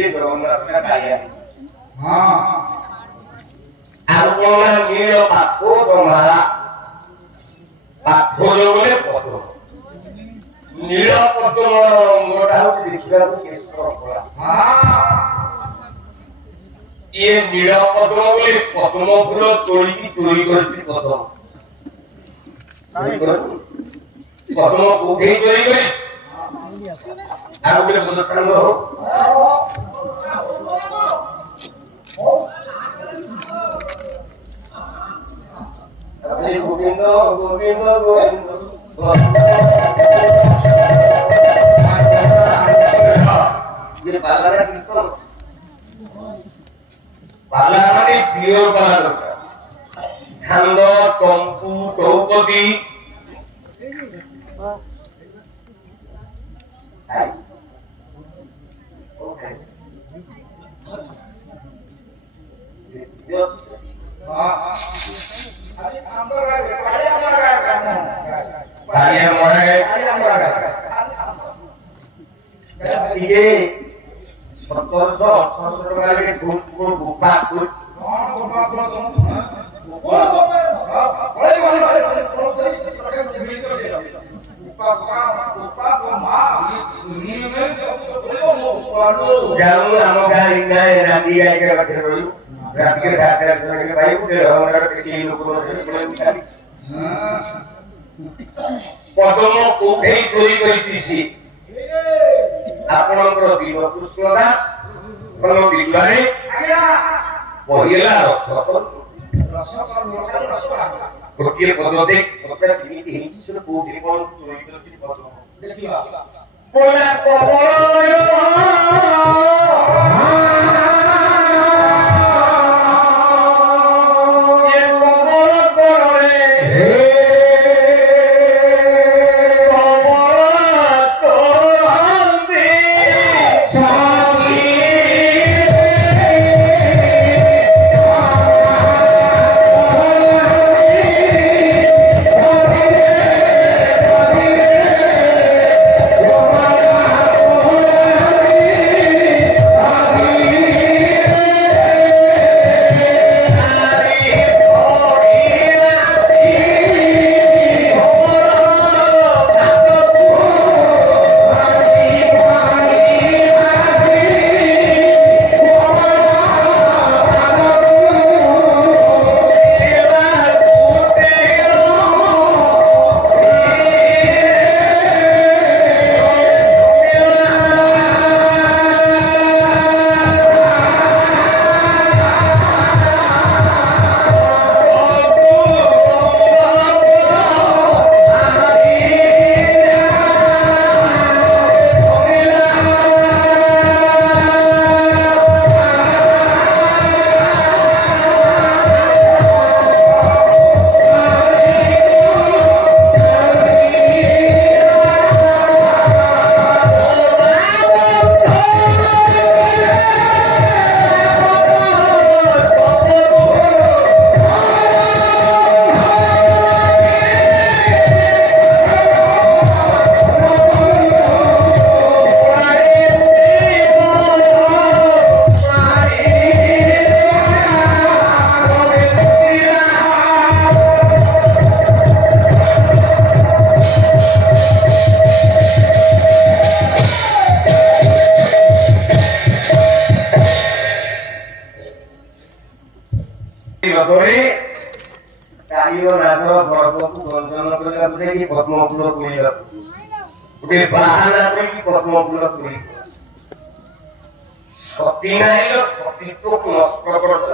ଟିକେ ଜଗନ୍ନାଥଟା କାଳିଆ ହଁ ଆଉ କଣ ନୀଳ ପାଖ ଜମାରା ପାଖ ଯୋଗରେ ପଦ୍ମ ନୀଳ ପଦ୍ମର ରଙ୍ଗଟା ହଉଛି ଦେଖିବାକୁ କେଶର କଳା ଇଏ ନୀଳ ପଦ୍ମ ବୋଲି ପଦ୍ମ ଫୁଲ ତୋଳିକି ଚୋରି କରିଛି ପଦ୍ମ ପଦ୍ମ କୋଉଠି ଚୋରି କରି ଆଉ ଗୋଟେ ପ୍ରଦର୍ଶନ গোবিন্দ গোবিন্দ গোবিন্দ যে পালারা কীর্তন পালা মানে পিওর পালা দরকার ছন্দ চম্পু চৌপদী পদ্ম কোঠে চুরি করিতেছি ଆପଣଙ୍କର ବୀର କୃଷ୍ଣ ଦାସ ଭଲ ବିଦ୍ୱାରେ ପହିଲା ରସ ଗୋଟିଏ ପଦ ଦେଇ ପଦଟା କେମିତି ହେଇଛି ସେଟା କୋଉଠି କଣ ଚୋରି କରୁଛି ପଦ୍ମ ଦେଖିବା ପୋଲା କବଳ সতী নাইল সতীত্ব নষ্ট করত